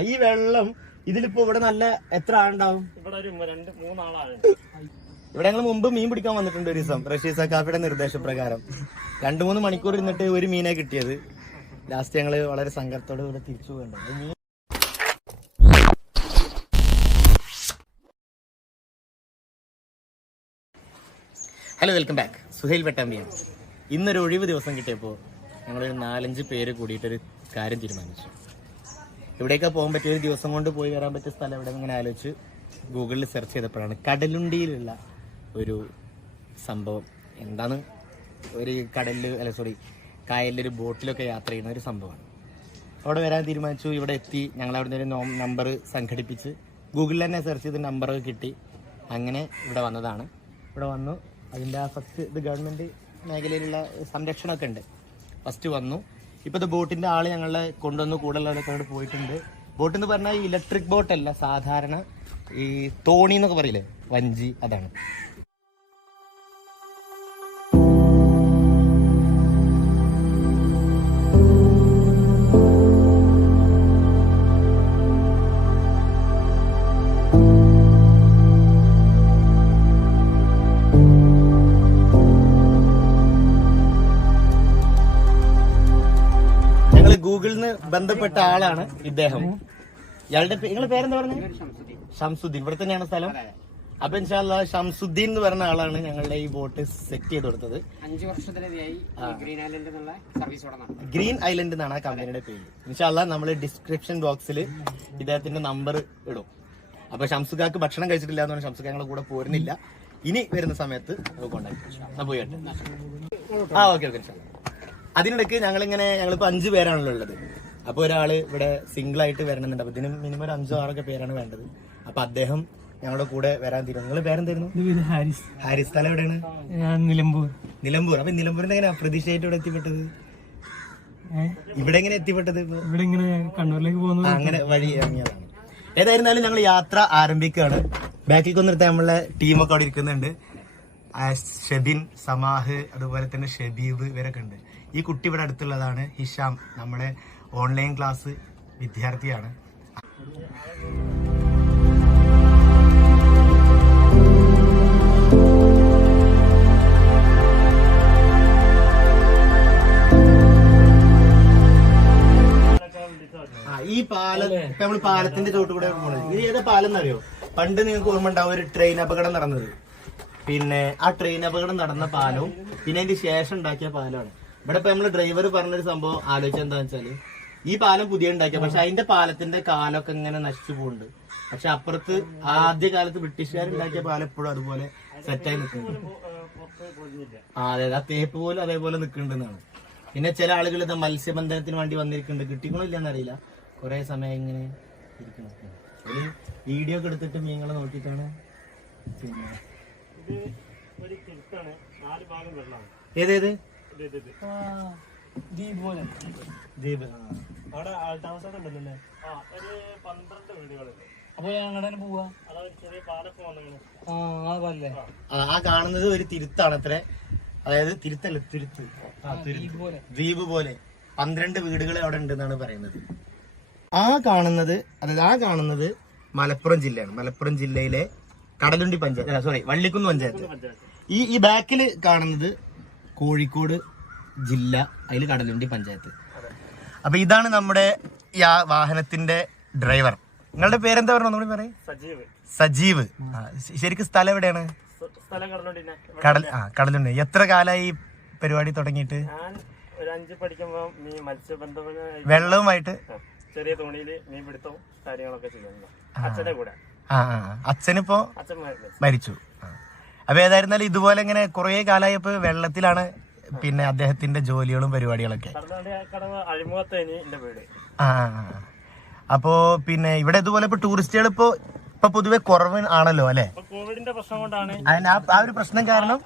ഈ വെള്ളം ഇതിലിപ്പോ ഇവിടെ നല്ല എത്ര ആളുണ്ടാവും? ഇവിടെ ഒരു 2-3 ആളാണ്. ഇവിടെ ഞങ്ങൾ മുമ്പ് മീൻ പിടിക്കാൻ വന്നിട്ടുണ്ട് ഒരു ദിവസം. റഷീദ് സക്കാഫിയുടെ നിർദ്ദേശപ്രകാരം 2-3 മണിക്കൂർ ഇരുന്നിട്ട് ഒരു മീനെ കിട്ടിയത്. ലാസ്റ്റ് ഞങ്ങള് വളരെ സങ്കടത്തോടെ ഇവിടെ തിരിച്ചു പോകേണ്ടത്. Hello, welcome back. സുഹൈൽ വെട്ടാമ്പിയാണ്. ഇന്നൊരു ഒഴിവ് ദിവസം കിട്ടിയപ്പോൾ ഞങ്ങളൊരു 4-5 പേര് കൂടിയിട്ടൊരു കാര്യം തീരുമാനിച്ചു. ഇവിടേക്ക് പോകാൻ പറ്റിയ ഒരു ദിവസം കൊണ്ട് പോയി വരാൻ പറ്റിയ സ്ഥലം എവിടെ ഇങ്ങനെ ആലോചിച്ച് ഗൂഗിളിൽ സെർച്ച് ചെയ്തപ്പോഴാണ് കടലുണ്ടിയിലുള്ള ഒരു സംഭവം. എന്താണ് ഒരു കായലിലൊരു ബോട്ടിലൊക്കെ യാത്ര ചെയ്യുന്ന ഒരു സംഭവമാണ്. അവിടെ വരാൻ തീരുമാനിച്ചു. ഇവിടെ എത്തി. ഞങ്ങൾ അവിടെ നിന്ന് ഒരു നമ്പർ സംഘടിപ്പിച്ച് ഗൂഗിളിൽ തന്നെ സെർച്ച് ചെയ്ത് നമ്പറൊക്കെ കിട്ടി. അങ്ങനെ ഇവിടെ വന്നതാണ്. ഇവിടെ വന്നു. അതിൻ്റെ ആ ഫസ്റ്റ് ഇത് ഗവൺമെൻറ് മേഖലയിലുള്ള സംരക്ഷണമൊക്കെ ഉണ്ട്. ഫസ്റ്റ് വന്നു. ഇപ്പോഴത്തെ ബോട്ടിൻ്റെ ആൾ ഞങ്ങളെ കൊണ്ടുവന്ന് കൂടുതലുള്ളവരൊക്കെ അവിടെ പോയിട്ടുണ്ട്. ബോട്ട് എന്ന് പറഞ്ഞാൽ ഈ ഇലക്ട്രിക് ബോട്ടല്ല, സാധാരണ ഈ തോണി എന്നൊക്കെ പറയില്ലേ, വഞ്ചി, അതാണ്. ഗൂഗിളിൽ നിന്ന് ബന്ധപ്പെട്ട ആളാണ് ഇദ്ദേഹം. ഇയാളുടെ നിങ്ങളുടെ പേരെന്താ പറഞ്ഞത്? ഷംസുദ്ദീൻ. ഇവിടെ തന്നെയാണ് സ്ഥലം. അപ്പൊ ഇൻഷാ അല്ലാഹ് ഷംസുദ്ദീൻ എന്ന് പറഞ്ഞ ആളാണ് ഞങ്ങളുടെ ഈ ബോട്ട് സെറ്റ് ചെയ്ത് കൊടുത്തത്. 5 വർഷത്തിലേറെയായി ഗ്രീൻ ഐലൻഡ് എന്നാണ് ആ കമ്പനിയുടെ പേര്. ഇൻഷാ അല്ലാഹ് നമ്മൾ ഡിസ്ക്രിപ്ഷൻ ബോക്സിൽ ഇദ്ദേഹത്തിന്റെ നമ്പർ ഇടും. അപ്പൊ ഷംസുഖാക്ക് ഭക്ഷണം കഴിച്ചിട്ടില്ല എന്ന് പറഞ്ഞാൽ ഷംസുഖ ഞങ്ങളുടെ കൂടെ പോരുന്നില്ല. ഇനി വരുന്ന സമയത്ത് കോണ്ടാക്ട് പോയിട്ട് ഓക്കെ. അതിനിടയ്ക്ക് ഞങ്ങളിപ്പോ 5 പേരാണല്ലോ ഉള്ളത്. അപ്പൊ ഒരാള് ഇവിടെ സിംഗിൾ ആയിട്ട് വരണമെന്നുണ്ട്. അപ്പൊ ഇതിന് മിനിമം ഒരു 5-6 പേരാണ് വേണ്ടത്. അപ്പൊ അദ്ദേഹം ഞങ്ങളുടെ കൂടെ വരാൻ തീരുമാനം. നിങ്ങള് പേരെന്തായിരുന്നു? ഹാരിസ്. സ്ഥലം എവിടെയാണ്? നിലമ്പൂർ. അപ്പൊ നിലമ്പൂരിന്റെ എങ്ങനെ പ്രതീക്ഷയായിട്ട് ഇവിടെ എത്തിപ്പെട്ടത്? ഇവിടെ എങ്ങനെ എത്തിപ്പെട്ടത്? ഇവിടെ ഇങ്ങനെ കണ്ണൂരിലേക്ക് പോകുന്നത് അങ്ങനെ വഴി ഇറങ്ങിയതാണ്. ഏതായിരുന്നാലും ഞങ്ങൾ യാത്ര ആരംഭിക്കുകയാണ്. ബാക്കിൽ കൊന്നിട്ട് നമ്മളെ ടീമൊക്കെ അവിടെ ഇരിക്കുന്നുണ്ട്. ഷെബിൻ, സമാഹ്, അതുപോലെ തന്നെ ഷബീബ്, ഇവരൊക്കെ ഉണ്ട്. ഈ കുട്ടി ഇവിടെ അടുത്തുള്ളതാണ് ഹിഷാം, നമ്മുടെ ഓൺലൈൻ ക്ലാസ് വിദ്യാർത്ഥിയാണ്. ഈ പാലം ഇപ്പൊ നമ്മള് പാലത്തിന്റെ ചോട്ട് കൂടെ പോകുന്നത്. ഇത് ഏതാ പാലം എന്നറിയോ? പണ്ട് നിങ്ങൾക്ക് ഓർമ്മ ഉണ്ടാവും ഒരു ട്രെയിൻ അപകടം നടന്നത്. പിന്നെ ആ ട്രെയിൻ അപകടം നടന്ന പാലവും പിന്നെ അതിന്റെ ശേഷം ഉണ്ടാക്കിയ പാലമാണ്. ഇവിടെ ഇപ്പൊ നമ്മള് ഡ്രൈവർ പറഞ്ഞൊരു സംഭവം ആലോചിച്ച എന്താന്ന് വെച്ചാല്, ഈ പാലം പുതിയ ഉണ്ടാക്കിയ, പക്ഷെ അതിന്റെ പാലത്തിന്റെ കാലൊക്കെ ഇങ്ങനെ നശിച്ചു പോകുന്നുണ്ട്. പക്ഷെ അപ്പുറത്ത് ആദ്യ കാലത്ത് ബ്രിട്ടീഷുകാരുണ്ടാക്കിയ പാലം എപ്പോഴും അതുപോലെ സെറ്റായി നിൽക്കുന്നുണ്ട്. അതെ, ആ തേപ്പ് പോലും അതേപോലെ നിൽക്കുന്നുണ്ടെന്നാണ്. പിന്നെ ചില ആളുകൾ ഇത് മത്സ്യബന്ധനത്തിന് വേണ്ടി വന്നിരിക്കുന്നുണ്ട്. കിട്ടിക്കണോ ഇല്ലെന്നറിയില്ല. കുറെ സമയം ഇങ്ങനെ ഇരിക്കണം. ഒരു വീഡിയോ ഒക്കെ എടുത്തിട്ട് മീനുകളെ നോക്കിയിട്ടാണ്. പിന്നെ ഏതേത് ദ്വീപ് അവിടെ ആൾത്താമസം ഉണ്ടല്ലേ? ഒരു 12 വീടുകള്. അപ്പൊ ഞങ്ങളുടെ പോവാ. ചെറിയ പാലൊക്കെ വന്നേ. ആ കാണുന്നത് ഒരു തിരുത്താണ് അത്ര. അതായത് തിരുത്ത് ദ്വീപ് പോലെ 12 വീടുകൾ അവിടെ ഉണ്ടെന്നാണ് പറയുന്നത്. ആ കാണുന്നത് മലപ്പുറം ജില്ലയാണ്. മലപ്പുറം ജില്ലയിലെ കടലുണ്ടി പഞ്ചായത്ത്, വള്ളിക്കുന്ന് പഞ്ചായത്ത്. ഈ ബാക്കിൽ കാണുന്നത് കോഴിക്കോട് ജില്ല, അതിൽ കടലുണ്ടി പഞ്ചായത്ത്. അപ്പൊ ഇതാണ് നമ്മുടെ ഈ വാഹനത്തിന്റെ ഡ്രൈവർ. നിങ്ങളുടെ പേരെന്താ പറഞ്ഞ ഒന്നുകൂടി പറയും? സജീവ്. ശരിക്കും സ്ഥലം എവിടെയാണ്? കടലുണ്ടി. എത്ര കാലമായി ഈ പരിപാടി തുടങ്ങിയിട്ട്? വെള്ളവുമായിട്ട് ചെറിയ തോണിയില് മീൻ പിടുത്തവും കാര്യങ്ങളൊക്കെ ചെയ്യുന്നു അച്ഛന്റെ കൂടെ. അച്ഛനിപ്പോ മരിച്ചു. അപ്പൊ ഏതായിരുന്നാലും ഇതുപോലെ ഇങ്ങനെ കുറെ കാലമായപ്പോ വെള്ളത്തിലാണ് പിന്നെ അദ്ദേഹത്തിന്റെ ജോലികളും പരിപാടികളൊക്കെ. അപ്പോ പിന്നെ ഇവിടെ ഇതുപോലെ ഇപ്പൊ ടൂറിസ്റ്റുകൾ ഇപ്പൊ പൊതുവെ കുറവ് ആണല്ലോ അല്ലെ? കോവിഡിന്റെ പ്രശ്നം കൊണ്ടാണ്. ആ ഒരു പ്രശ്നം കാരണം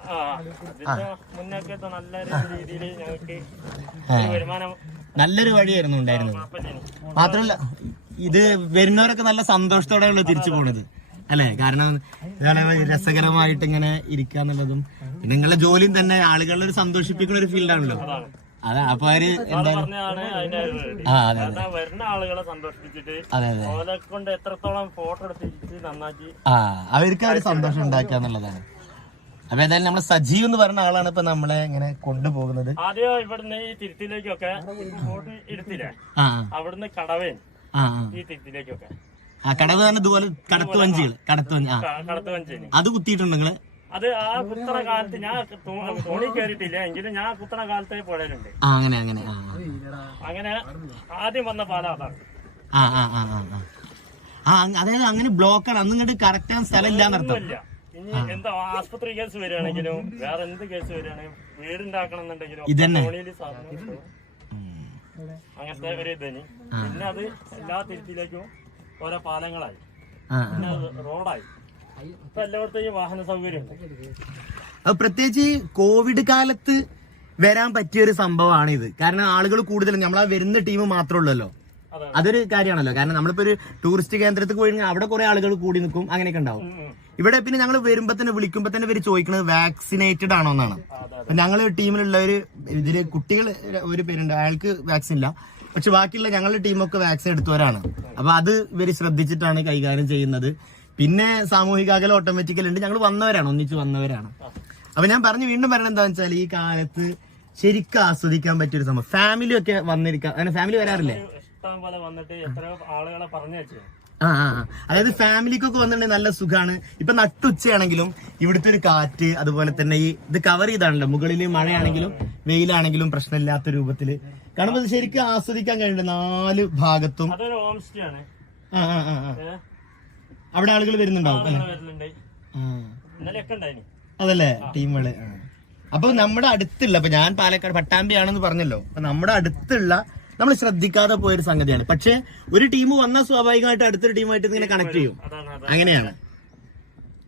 നല്ലൊരു വഴിയായിരുന്നു ഉണ്ടായിരുന്നത്. മാത്രമല്ല ഇത് വരുന്നവരൊക്കെ നല്ല സന്തോഷത്തോടെയുള്ള തിരിച്ചു പോണത് അല്ലെ? കാരണം ഇതാണ് രസകരമായിട്ട് ഇങ്ങനെ ഇരിക്കുക എന്നുള്ളതും പിന്നെ നിങ്ങളുടെ ജോലിയും തന്നെ ആളുകളെ സന്തോഷിപ്പിക്കുന്ന ഒരു ഫീൽഡാണല്ലോ. അതാ അപ്പൊ അവര് എന്തായാലും പറഞ്ഞാണ് അതിന്റെ ready. ആ അതെ കാരണം വരുന്ന ആളുകളെ സന്തോഷിപ്പിച്ചിട്ട് അതെ അതെ ഓലെ കൊണ്ട് എത്രത്തോളം ഫോട്ടോ എടുത്തിട്ട് നന്നാക്കി ആ അവർക്ക് ആ ഒരു സന്തോഷം ഉണ്ടാക്കുക എന്നുള്ളതാണ്. അപ്പൊ ഏതായാലും നമ്മളെ സജീവ് എന്ന് പറഞ്ഞ ആളാണ് ഇപ്പൊ നമ്മളെ ഇങ്ങനെ കൊണ്ടുപോകുന്നത്. ആദ്യം ഇവിടുന്ന് ഈ തിരുത്തിലേക്കൊക്കെ ഫോട്ടോ എടുത്തില്ലേ, ആ അവിടുന്ന് കടവേൻ ആ ഈ തിരുത്തിലേക്കൊക്കെ ആ കടവ് തന്നെ ഇതുപോലെ കടത്ത് വഞ്ചികള് ആ കടത്ത് വഞ്ചേന് അത് കുത്തിയിട്ടുണ്ട് നിങ്ങള്? അത് ആ കുത്തണ കാലത്ത് ഞാൻ തോണി കയറിയിട്ടില്ല, എങ്കിലും ഞാൻ കുത്തണ കാലത്തെ പുഴയിലുണ്ട്. ആ അങ്ങനെ അങ്ങനെ ആ അങ്ങനെ ആദ്യം വന്ന പാലം അതാണ്. ആ ആ ആ ആ ആ അതായത് അങ്ങനെ ബ്ലോക്കാണ് അന്ന് ഇങ്ങോട്ട് കറക്റ്റ് ആൻ സ്ഥലം ഇല്ലാന്നർത്ഥം. ഇല്ല, ഇനി എന്താ ആസ്പത്രി കേസ് വരികയാണെങ്കിലും വേറെ എന്ത് കേസ് വരികയാണെങ്കിലും വീടുണ്ടാക്കണം എന്നുണ്ടെങ്കിലും ഇതന്നെ തോണിയിൽ സാധനം കിട്ടും. അങ്ങനത്തെ ഒരു ഇതിന് പിന്നെ അത് എല്ലാ തിരുത്തിലേക്കും ഓരോ പാലങ്ങളായി, പിന്നെ അത് റോഡായി. ഇപ്പൊ എല്ലായിടത്തും ഈ വാഹന സൗകര്യം ഉണ്ട്. പ്രത്യേകിച്ച് കോവിഡ് കാലത്ത് വരാൻ പറ്റിയ ഒരു സംഭവമാണ് ഇത്. കാരണം ആളുകൾ കൂടുതലും നമ്മളാ വരുന്ന ടീം മാത്രമേ ഉള്ളല്ലോ, അതൊരു കാര്യമാണല്ലോ. കാരണം നമ്മളിപ്പോ ഒരു ടൂറിസ്റ്റ് കേന്ദ്രത്തിൽ പോയി അവിടെ കുറെ ആളുകൾ കൂടി നിൽക്കും, അങ്ങനെയൊക്കെ ഉണ്ടാവും. ഇവിടെ പിന്നെ ഞങ്ങൾ വരുമ്പോ തന്നെ വിളിക്കുമ്പോ തന്നെ ഇവര് ചോദിക്കുന്നത് വാക്സിനേറ്റഡ് ആണോ എന്നാണ്. ഞങ്ങൾ ടീമിലുള്ള ഒരു ഇതില് കുട്ടികൾ ഒരു പേരുണ്ട്, അയാൾക്ക് വാക്സിൻ ഇല്ല, പക്ഷെ ബാക്കിയുള്ള ഞങ്ങളുടെ ടീമൊക്കെ വാക്സിൻ എടുത്തവരാണ്. അപ്പൊ അത് ഇവര് ശ്രദ്ധിച്ചിട്ടാണ് കൈകാര്യം ചെയ്യുന്നത്. പിന്നെ സാമൂഹിക അകലം ഓട്ടോമാറ്റിക്കൽ ഉണ്ട്, ഞങ്ങൾ വന്നവരാണ്, ഒന്നിച്ച് വന്നവരാണ്. അപ്പൊ ഞാൻ പറഞ്ഞു വീണ്ടും പറയണത് എന്താണെന്ന് വെച്ചാൽ ഈ കാലത്ത് ശരിക്കും ആസ്വദിക്കാൻ പറ്റിയൊരു സംഭവം. ഫാമിലി ഒക്കെ വന്നിരിക്കാം, അങ്ങനെ ഫാമിലി വരാറില്ലേ? ഇഷ്ടം പോലെ വന്നിട്ട് എത്രയോ ആളുകളെ പറഞ്ഞു വെച്ചു. ആ ആ അതായത് ഫാമിലിക്കൊക്കെ വന്നിട്ടുണ്ടെങ്കിൽ നല്ല സുഖമാണ്. ഇപ്പൊ നട്ടുച്ചയാണെങ്കിലും ഇവിടുത്തെ ഒരു കാറ്റ്, അതുപോലെ തന്നെ ഈ ഇത് കവർ ചെയ്താണല്ലോ, മുകളിൽ മഴയാണെങ്കിലും വെയിലാണെങ്കിലും പ്രശ്നമില്ലാത്ത രൂപത്തില് കാണുമ്പോൾ ശരിക്കും ആസ്വദിക്കാൻ കഴിയുന്നുണ്ട് നാല് ഭാഗത്തും. അതൊരു ഹോം സ്റ്റേ ആണ്. ആ ആ ആ അവിടെ ആളുകൾ വരുന്നുണ്ടാവും അല്ലെ? ഇന്നലെയൊക്കെ ഉണ്ടായിന് അതല്ലേ ടീമുകള്. അപ്പൊ നമ്മുടെ അടുത്തുള്ള, ഇപ്പൊ ഞാൻ പാലക്കാട് പട്ടാമ്പി ആണെന്ന് പറഞ്ഞല്ലോ, അപ്പൊ നമ്മുടെ അടുത്തുള്ള നമ്മൾ ശ്രദ്ധിക്കാതെ പോയൊരു സംഗതിയാണ്. പക്ഷെ ഒരു ടീം വന്നാൽ സ്വാഭാവികമായിട്ട് അടുത്തൊരു ടീമായിട്ട് ഇങ്ങനെ കണക്ട് ചെയ്യും, അങ്ങനെയാണ്.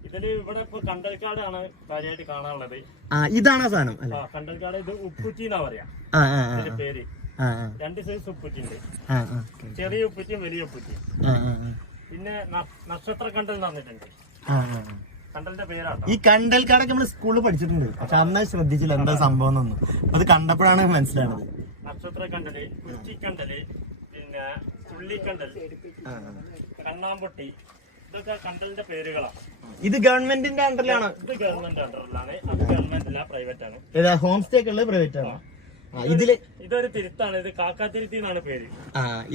ഇതില് ഇവിടെ ഇപ്പൊ കണ്ടൽക്കാടാണ് കാര്യമായിട്ട് കാണാനുള്ളത്. ആ ഇതാണ് ആ സാധനം അല്ലെ? കണ്ടൽക്കാട് ഇത് ഉപ്പുറ്റി എന്നാ പറയാ ഇതിന്റെ പേര്. രണ്ട് സൈസ് ഉപ്പുറ്റി ഉണ്ട്, ചെറിയ ഉപ്പുറ്റിയും വലിയ ഉപ്പുറ്റിയും. പിന്നെ നക്ഷത്ര കണ്ടൽ എന്ന് പറഞ്ഞിട്ടുണ്ട്, കണ്ടലിന്റെ പേരാണ്. ഈ കണ്ടൽക്കാടൊക്കെ നമ്മള് സ്കൂളിൽ പഠിച്ചിട്ടുണ്ട്, പക്ഷെ അന്ന് ശ്രദ്ധിച്ചില്ല എന്താ സംഭവം എന്നൊന്നും. അത് കണ്ടപ്പോഴാണ് മനസ്സിലാവുന്നത്. നക്ഷത്ര കണ്ടല്, കുറ്റിക്കണ്ടല്, പിന്നെ ചുള്ളിക്കണ്ടൽ, കണ്ണാമ്പൊട്ടി, ഇതൊക്കെ കണ്ടലിന്റെ പേരുകളാണ്. ഇത് ഗവൺമെന്റിന്റെ അണ്ടറിലാണോ? ഇത് ഗവൺമെന്റ് അണ്ടറിലാണ്, അത് ഗവൺമെന്റ് അല്ല, പ്രൈവറ്റ് ആണ്. ഏതാ ഹോം സ്റ്റേ ഒക്കെ ഉള്ളത് പ്രൈവറ്റ് ആണ്. ഇതില് ഇതൊരു തിരുത്താണ്, ഇത് കാക്കാത്തിരുത്തി എന്നാണ് പേര്.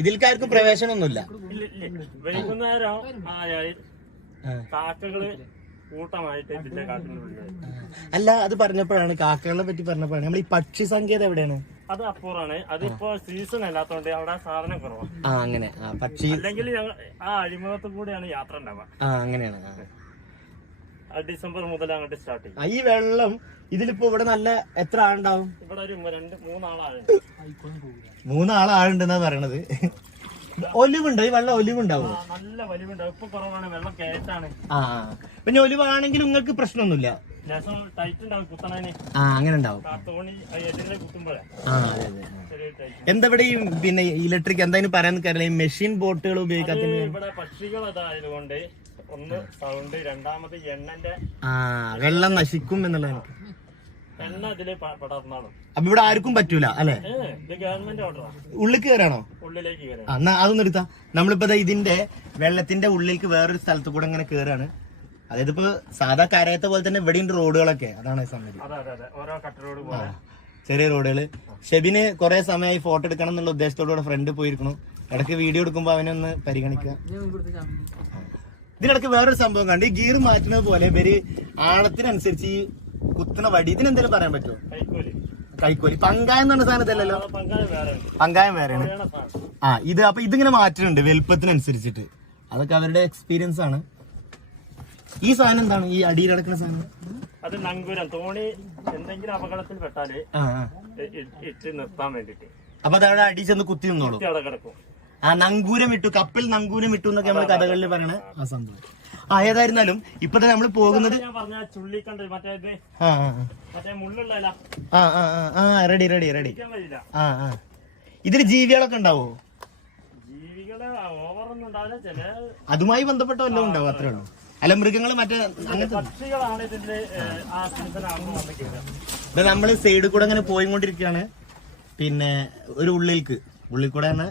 ഇതിൽക്കാർക്കും പ്രവേശനമൊന്നുമില്ല. വൈകുന്നേരം ആയാൽ കാക്കകള് കൂട്ടമായിട്ട് ഇതിന്റെ കാട്ടിനുള്ളിൽ. അല്ല അത് പറഞ്ഞപ്പോഴാണ്, കാക്കകളെ പറ്റി പറഞ്ഞപ്പോഴാണ്, നമ്മൾ ഈ പക്ഷി സങ്കേതം എവിടെയാണ്? അത് അപ്പുറാണ്. അതിപ്പോ സീസൺ അല്ലാത്തോണ്ട് അവിടെ സാധനം കുറവാണ്. അങ്ങനെ പക്ഷി അല്ലെങ്കിൽ ഞങ്ങൾ ആ അഴിമുഖത്ത് കൂടെയാണ് യാത്ര ഉണ്ടാവുക. അങ്ങനെയാണ്. ഡിസംബർ മുതൽ അങ്ങോട്ട് സ്റ്റാർട്ട് ചെയ്യും. ഈ വെള്ളം ഇതിലിപ്പോ ഇവിടെ നല്ല എത്ര ആളുണ്ടാവും? ഇവിടെ ഒരു 3-4 പറയണത്. ഒലിവുണ്ടോ ഈ വെള്ളം? ഒലിവുണ്ടാവും, നല്ല വലിവുണ്ടാവും. ഇപ്പൊ കുറവാണ്, വെള്ളം കയറ്റാണ്. പിന്നെ ഒലിവാണെങ്കിൽ നിങ്ങൾക്ക് പ്രശ്നമൊന്നുമില്ല, ടൈറ്റ് ഉണ്ടാവും കുത്തണേന്. അങ്ങനെ ഉണ്ടാവും. തോണി എതിരെ കുത്തുമ്പോഴേ. എന്താ ഇവിടെ ഈ പിന്നെ ഇലക്ട്രിക് എന്തായാലും പറയാൻ നിൽക്കാറില്ല, ഈ മെഷീൻ ബോട്ടുകൾ ഉപയോഗിക്കാത്ത ഇവിടെ പക്ഷികൾ അതായതുകൊണ്ട് ഒന്ന് സൗണ്ട്, രണ്ടാമത് എണ്ണന്റെ വെള്ളം നശിക്കും എന്നുള്ളതാണ്. എണ്ണ ഇതില് പടർന്നാണ്. അപ്പൊ ഇവിടെ ആർക്കും പറ്റൂല അല്ലെ? ഇത് ഗവൺമെന്റ് ഓർഡറാണ്. ഉള്ളിൽ കയറാണോ? ഉള്ളിലേക്ക് കയറാം. എന്നാ അതൊന്നും എടുത്താ. നമ്മളിപ്പോ ഇതിന്റെ വെള്ളത്തിന്റെ ഉള്ളിലേക്ക് വേറൊരു സ്ഥലത്ത് കൂടെ ഇങ്ങനെ കയറാണ്. അതായത് ഇപ്പൊ സാധാ കരയത്തെ പോലെ തന്നെ ഇവിടെ ഉണ്ട് റോഡുകളൊക്കെ, അതാണ് സംഗതി. ഓരോ കട്ട് റോഡ് പോലെ ചെറിയ റോഡുകള്. ഷെബിന് കുറെ സമയമായി ഫോട്ടോ എടുക്കണം എന്നുള്ള ഉദ്ദേശത്തോടുകൂടെ ഫ്രണ്ട് പോയിരിക്കണു. ഇടയ്ക്ക് വീഡിയോ എടുക്കുമ്പോ അവനൊന്ന് പരിഗണിക്കുക. ഇതിനിടയ്ക്ക് വേറൊരു സംഭവം കണ്ട്, ഈ ഗിയർ മാറ്റുന്നത് പോലെ ഇവര് ആഴത്തിനനുസരിച്ച് ഈ കുത്തുന്ന വടി, ഇതിനെന്തെങ്കിലും പറയാൻ പറ്റുമോ? കൈക്കോലി. പങ്കായം എന്ന് പറഞ്ഞ സാധനത്തല്ലോ, പങ്കായം വേറെയാണ്. ഇത് അപ്പൊ ഇതിങ്ങനെ മാറ്റുന്നുണ്ട് വലുപ്പത്തിനനുസരിച്ചിട്ട്. അതൊക്കെ അവരുടെ എക്സ്പീരിയൻസ് ആണ്. ഈ സാധനം എന്താണ് ഈ അടിയിൽ കിടക്കുന്ന സാധനം? അത് നങ്കൂരം. തോണി എന്തെങ്കിലും അപകടത്തിൽ പെട്ടാല് ഇട്ട് നിർത്താൻ വേണ്ടിട്ട്. അപ്പൊ അതവിടെ അടി ചെന്ന് കുത്തി നിന്നോളൂ. അവിടെ കിടക്കും. നങ്കൂരം ഇട്ടു, കപ്പൽ നങ്കൂരം ഇട്ടു എന്നൊക്കെ നമ്മൾ കഥകളിൽ പറയണ ആ സംഭവം. ഏതായിരുന്നാലും ഇപ്പത്തെ നമ്മൾ പോകുന്നത് ഞാൻ പറഞ്ഞ ചുള്ളിക്കണ്ടൽ, മറ്റേ മുള്ളുള്ള റെഡി റെഡി റെഡി. ഇതില് ജീവികളൊക്കെ ഉണ്ടാവോ? ജീവികളെ ഓവറൊന്നും ഉണ്ടാവില്ല, ചില അതുമായി ബന്ധപ്പെട്ട വല്ലതും ഉണ്ടാവും, അത്രേ ഉള്ളൂ. അല്ല മൃഗങ്ങൾ മറ്റേ അങ്ങനത്തെ പക്ഷികളാണ് ഇതിന്റെ ആ സീസൺ ആകുമ്പോൾ വന്നിരിക്കുന്നത്. നമ്മള് സൈഡിൽ കൂടെ അങ്ങനെ പോയിക്കൊണ്ടിരിക്കുകയാണ്. പിന്നെ ഒരു ഉള്ളിൽ കൂടെ ആണ്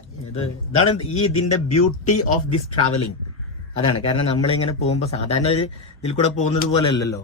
ഇതാണ് ഇതിന്റെ ബ്യൂട്ടി ഓഫ് ദിസ് ട്രാവലിംഗ്. അതാണ് കാരണം നമ്മളിങ്ങനെ പോകുമ്പോ സാധാരണ ഒരു ഇതിൽ കൂടെ പോകുന്നത് പോലെ അല്ലല്ലോ.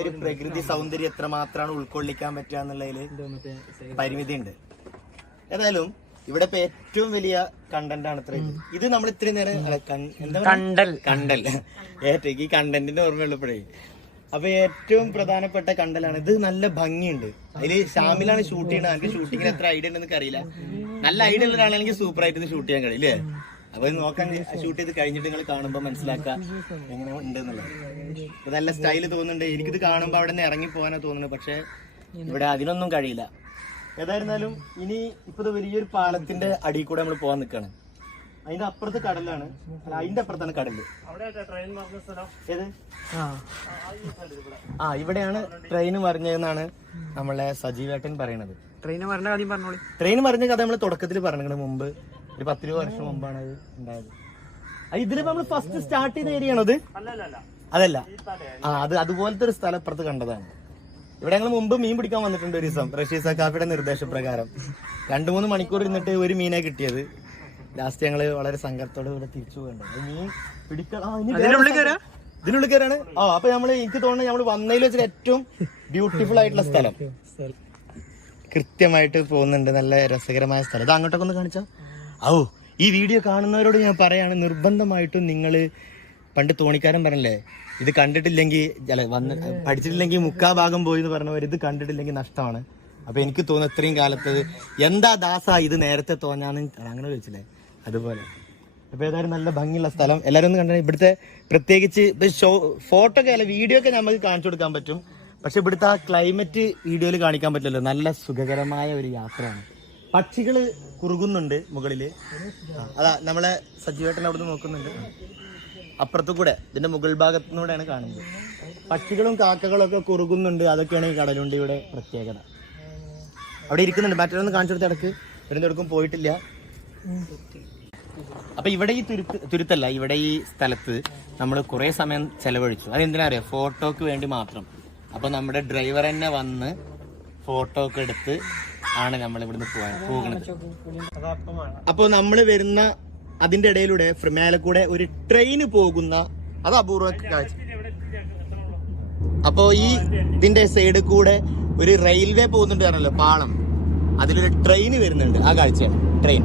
ഒരു പ്രകൃതി സൗന്ദര്യം എത്രമാത്രമാണ് ഉൾക്കൊള്ളിക്കാൻ പറ്റുക എന്നുള്ളതില് പരിമിതി ഉണ്ട്. ഏതായാലും ഇവിടെ ഇപ്പൊ ഏറ്റവും വലിയ കണ്ടന്റ് ആണ് ഇത്ര ഇത് നമ്മൾ ഇത്രയും നേരം കണ്ടൽ ഈ കണ്ടന്റിന്റെ ഓർമ്മയുള്ളപ്പോഴേ അപ്പൊ ഏറ്റവും പ്രധാനപ്പെട്ട കണ്ടലാണ് ഇത്. നല്ല ഭംഗിയുണ്ട്. അതില് ഷാമിലാണ് ഷൂട്ട് ചെയ്യണത്. എനിക്ക് ഷൂട്ടിങ്ങിന് എത്ര ഐഡിയ ഉണ്ടെന്ന് അറിയില്ല. നല്ല ഐഡിയ ഉള്ളതാണെങ്കിൽ സൂപ്പർ ആയിട്ട് ഷൂട്ട് ചെയ്യാൻ കഴിയില്ലേ? അപ്പൊ നോക്കാൻ ഷൂട്ട് ചെയ്ത് കഴിഞ്ഞിട്ട് നിങ്ങൾ കാണുമ്പോ മനസ്സിലാക്കാം എങ്ങനെ ഉണ്ട് എന്നുള്ളത്. അപ്പൊ നല്ല സ്റ്റൈല് തോന്നുന്നുണ്ട്. എനിക്കിത് കാണുമ്പോ അവിടെ നിന്ന് ഇറങ്ങി പോകാനാ തോന്നുന്നത്. പക്ഷെ ഇവിടെ അതിനൊന്നും കഴിയില്ല. ഏതായിരുന്നാലും ഇനി ഇപ്പൊ വലിയൊരു പാലത്തിന്റെ അടിയിൽ കൂടെ നമ്മൾ പോകാൻ നിൽക്കാണ്. അതിന്റെ അപ്പുറത്ത് കടലാണ്. അല്ല, അതിന്റെ അപ്പുറത്താണ് കടല്. ഏത്? ഇവിടെയാണ് ട്രെയിൻ മറിഞ്ഞതെന്നാണ് നമ്മളെ സജീവേട്ടൻ പറയണത്. ട്രെയിൻ മറിഞ്ഞ കഥ നമ്മൾ തുടക്കത്തിൽ പറഞ്ഞു. മുമ്പ് ഒരു 10 വർഷം മുമ്പാണ് അത് ഉണ്ടായത്. ഇതിലിപ്പോ നമ്മൾ ഫസ്റ്റ് സ്റ്റാർട്ട് ചെയ്ത ഏരിയ ആണോ അത്? അതല്ല, അത് അതുപോലത്തെ ഒരു സ്ഥലം അപ്പുറത്ത് കണ്ടതാണ്. ഇവിടെ ഞങ്ങൾ മുമ്പ് മീൻ പിടിക്കാൻ വന്നിട്ടുണ്ട് ഒരു ദിവസം. റഷീദ് കാഫിയുടെ നിർദ്ദേശപ്രകാരം 2-3 മണിക്കൂർ ഇരുന്നിട്ട് ഒരു മീനെ കിട്ടിയത്. ലാസ്റ്റ് ഞങ്ങള് വളരെ സങ്കടത്തോടെ ഇവിടെ തിരിച്ചു പോകേണ്ടത്. മീൻ ഇതിനുള്ളിൽ കയറാണ്. അപ്പൊ എനിക്ക് തോന്നുന്നത് നമ്മൾ വന്നതിൽ വെച്ചിട്ട് ഏറ്റവും ബ്യൂട്ടിഫുൾ ആയിട്ടുള്ള സ്ഥലം കൃത്യമായിട്ട് പോകുന്നുണ്ട്. നല്ല രസകരമായ സ്ഥലം. ഇത് അങ്ങോട്ടൊക്കെ ഒന്ന് കാണിച്ചോ. ഈ വീഡിയോ കാണുന്നവരോട് ഞാൻ പറയാണ്, നിർബന്ധമായിട്ടും നിങ്ങൾ പണ്ട് തോണിക്കാരൻ പറഞ്ഞല്ലേ, ഇത് കണ്ടിട്ടില്ലെങ്കിൽ പഠിച്ചിട്ടില്ലെങ്കിൽ 3/4 ഭാഗം പോയി എന്ന് പറഞ്ഞവർ ഇത് കണ്ടിട്ടില്ലെങ്കിൽ നഷ്ടമാണ്. അപ്പൊ എനിക്ക് തോന്നുന്നു ഇത്രയും കാലത്ത് എന്താ ദാസ ഇത് നേരത്തെ തോന്നാന്ന് അങ്ങനെ ചോദിച്ചില്ലേ, അതുപോലെ. അപ്പൊ ഏതായാലും നല്ല ഭംഗിയുള്ള സ്ഥലം. എല്ലാവരും ഒന്ന് കണ്ടു. ഇവിടുത്തെ പ്രത്യേകിച്ച് ഫോട്ടോ ഒക്കെ അല്ല, വീഡിയോ ഒക്കെ നമുക്ക് കാണിച്ചു കൊടുക്കാൻ പറ്റും. പക്ഷെ ഇവിടുത്തെ ആ ക്ലൈമറ്റ് വീഡിയോയിൽ കാണിക്കാൻ പറ്റില്ലല്ലോ. നല്ല സുഖകരമായ ഒരു യാത്രയാണ്. പക്ഷികള് കുറുകുന്നുണ്ട് മുകളില്. അതാ നമ്മളെ സജീവേട്ടൻ അവിടുന്ന് നോക്കുന്നുണ്ട്. അപ്പുറത്തു കൂടെ ഇതിന്റെ മുകൾ ഭാഗത്തുനിന്നൂടെയാണ് കാണുന്നത്. പക്ഷികളും കാക്കകളും ഒക്കെ കുറുകുന്നുണ്ട്. അതൊക്കെയാണ് ഈ കടലുണ്ടിയുടെ പ്രത്യേകത. അവിടെ ഇരിക്കുന്നുണ്ട്. മറ്റൊന്ന് കാണിച്ചു കൊടുത്ത ഇടക്ക് ഇവിടുന്ന് പോയിട്ടില്ല. അപ്പൊ ഇവിടെ ഈ തുരുത്തല്ല, ഇവിടെ ഈ സ്ഥലത്ത് നമ്മൾ കുറെ സമയം ചെലവഴിച്ചു. അതെന്തിനാ അറിയാം? ഫോട്ടോക്ക് വേണ്ടി മാത്രം. അപ്പൊ നമ്മുടെ ഡ്രൈവർ തന്നെ വന്ന് ഫോട്ടോ ഒക്കെ എടുത്ത് ആണ് നമ്മൾ ഇവിടുന്ന് പോകുന്നത്. അപ്പൊ നമ്മൾ വരുന്ന അതിന്റെ ഇടയിലൂടെ മേലെ കൂടെ ഒരു ട്രെയിന് പോകുന്ന അത് അപൂർവ കാഴ്ച. അപ്പോ ഈ ഇതിന്റെ സൈഡിൽ കൂടെ ഒരു റെയിൽവേ പോകുന്നുണ്ട് പറഞ്ഞല്ലോ, പാളം. അതിലൊരു ട്രെയിൻ വരുന്നുണ്ട്. ആ കാഴ്ചയാണ് ട്രെയിൻ.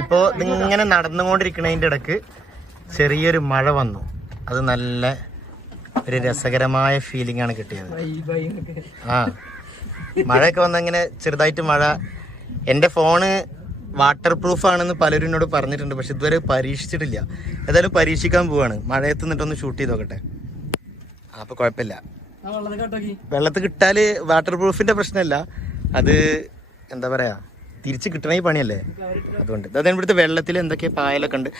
ഇപ്പോ ഇങ്ങനെ നടന്നുകൊണ്ടിരിക്കുന്നതിന്റെ ഇടക്ക് ചെറിയൊരു മഴ വന്നു. അത് നല്ല ഒരു രസകരമായ ഫീലിംഗ് ആണ് കിട്ടിയത്. ആ മഴയൊക്കെ വന്നങ്ങനെ ചെറുതായിട്ട് മഴ. എൻ്റെ ഫോണ് വാട്ടർ പ്രൂഫ് ആണെന്ന് പലരും എന്നോട് പറഞ്ഞിട്ടുണ്ട്, പക്ഷെ ഇതുവരെ പരീക്ഷിച്ചിട്ടില്ല. ഏതായാലും പരീക്ഷിക്കാൻ പോവാണ്. മഴയത്ത് നിന്നിട്ടൊന്ന് ഷൂട്ട് ചെയ്ത് നോക്കട്ടെ. അപ്പോൾ കുഴപ്പമില്ല. വെള്ളത്തിൽ കിട്ടാൽ വാട്ടർ പ്രൂഫിൻ്റെ പ്രശ്നമല്ല, അത് എന്താ പറയുക, തിരിച്ച് കിട്ടണ പണിയല്ലേ. അതുകൊണ്ട് അതായത് ഇവിടുത്തെ വെള്ളത്തിൽ എന്തൊക്കെ പായലൊക്കെ ഉണ്ട്.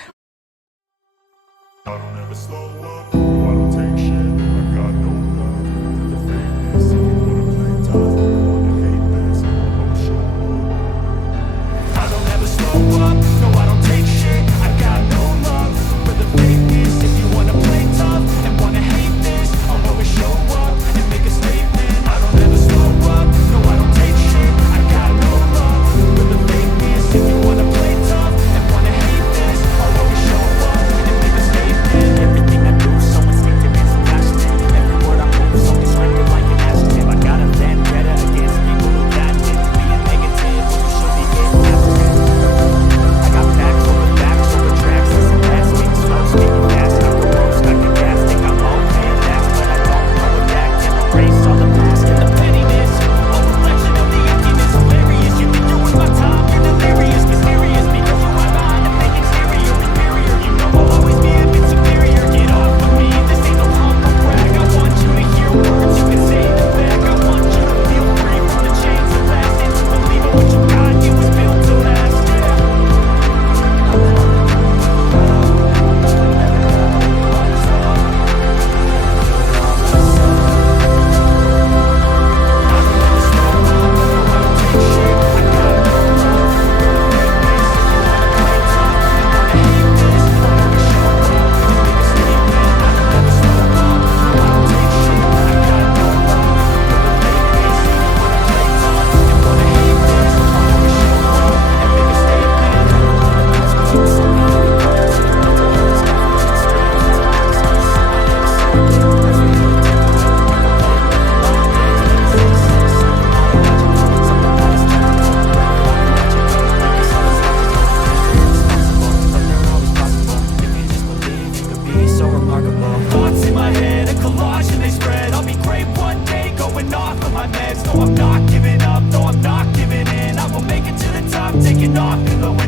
I'm not giving up, no, I'm not giving in. I will make it to the top, taking off in the wind.